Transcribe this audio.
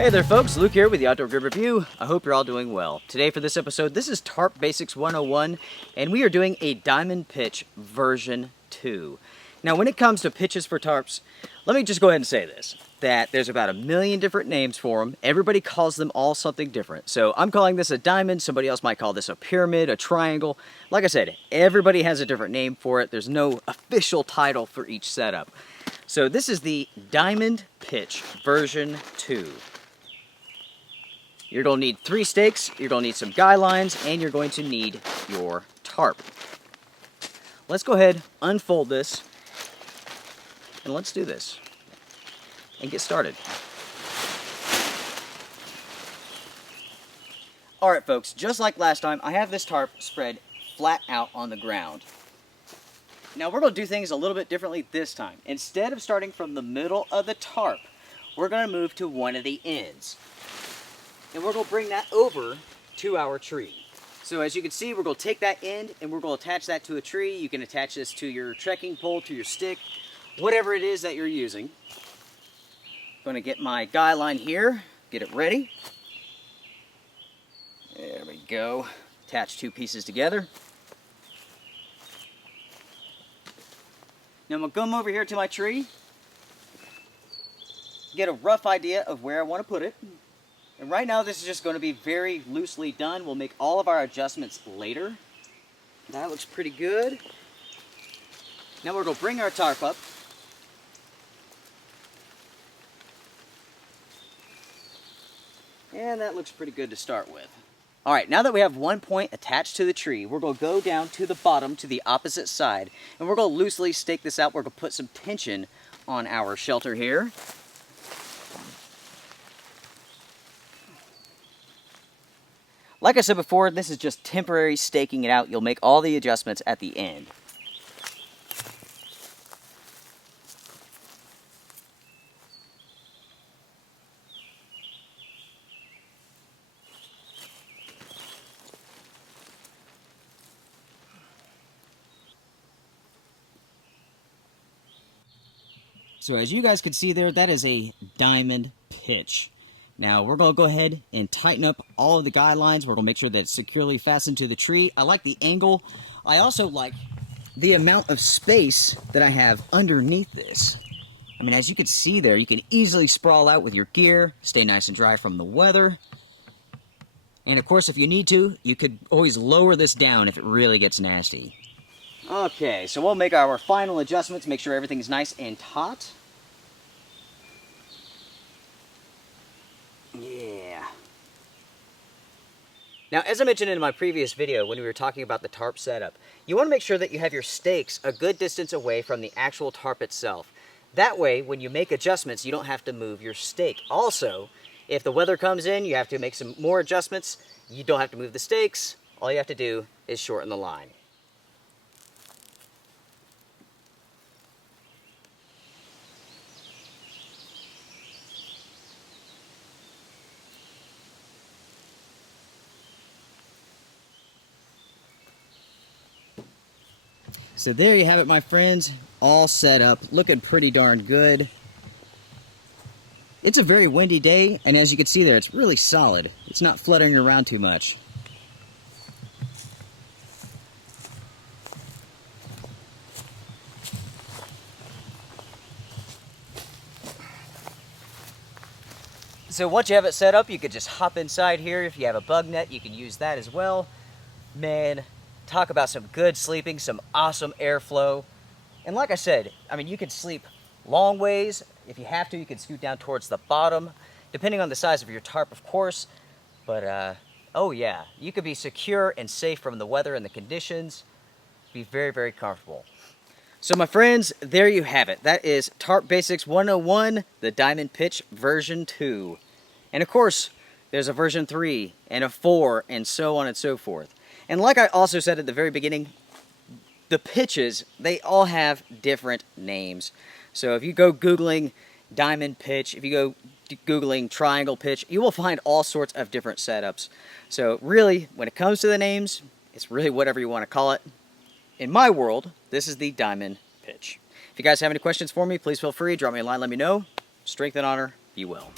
Hey there folks, Luke here with the Outdoor Grid Review. I hope you're all doing well. Today for this episode, this is Tarp Basics 101, and we are doing a diamond pitch version 2. Now when it comes to pitches for tarps, let me just go ahead and say this, that there's about 1 million different names for them. Everybody calls them all something different. So I'm calling this a diamond, somebody else might call this a pyramid, a triangle. Like I said, everybody has a different name for it. There's no official title for each setup. So this is the diamond pitch version 2. You're going to need 3 stakes, you're going to need some guy lines, and you're going to need your tarp. Let's go ahead, unfold this, and let's do this and get started. Alright folks, just like last time, I have this tarp spread flat out on the ground. Now we're going to do things a little bit differently this time. Instead of starting from the middle of the tarp, we're going to move to one of the ends. And we're going to bring that over to our tree. So as you can see, we're going to take that end and we're going to attach that to a tree. You can attach this to your trekking pole, to your stick, whatever it is that you're using. I'm going to get my guy line here, get it ready. There we go. Attach 2 pieces together. Now I'm going to come over here to my tree, get a rough idea of where I want to put it. And right now this is just going to be very loosely done. We'll make all of our adjustments later. That looks pretty good. Now we're going to bring our tarp up. And that looks pretty good to start with. Alright, now that we have one point attached to the tree, we're going to go down to the bottom, to the opposite side, and we're going to loosely stake this out. We're going to put some tension on our shelter here. Like I said before, this is just temporary staking it out. You'll make all the adjustments at the end. So as you guys can see there, that is a diamond pitch. Now we're going to go ahead and tighten up all of the guy lines. We're going to make sure that it's securely fastened to the tree. I like the angle. I also like the amount of space that I have underneath this. I mean, as you can see there, you can easily sprawl out with your gear, stay nice and dry from the weather. And of course, if you need to, you could always lower this down if it really gets nasty. Okay, so we'll make our final adjustments, make sure everything's nice and taut. Yeah. Now, as I mentioned in my previous video when we were talking about the tarp setup, you want to make sure that you have your stakes a good distance away from the actual tarp itself. That way, when you make adjustments, you don't have to move your stake. Also, if the weather comes in, you have to make some more adjustments, you don't have to move the stakes. All you have to do is shorten the line. So there you have it, my friends, all set up, looking pretty darn good. It's a very windy day, and as you can see there, it's really solid. It's not fluttering around too much. So once you have it set up, you could just hop inside here. If you have a bug net, you can use that as well. Man, talk about some good sleeping, some awesome airflow. And like I said, I mean, you can sleep long ways. If you have to, you can scoot down towards the bottom, depending on the size of your tarp, of course. But, oh yeah, you could be secure and safe from the weather and the conditions. Be very, very comfortable. So my friends, there you have it. That is Tarp Basics 101, the Diamond Pitch version 2. And of course, there's a version 3 and a 4 and so on and so forth. And like I also said at the very beginning, the pitches, they all have different names. So if you go Googling diamond pitch, if you go Googling triangle pitch, you will find all sorts of different setups. So really, when it comes to the names, it's really whatever you want to call it. In my world, this is the diamond pitch. If you guys have any questions for me, please feel free, drop me a line, let me know. Strength and honor, be well.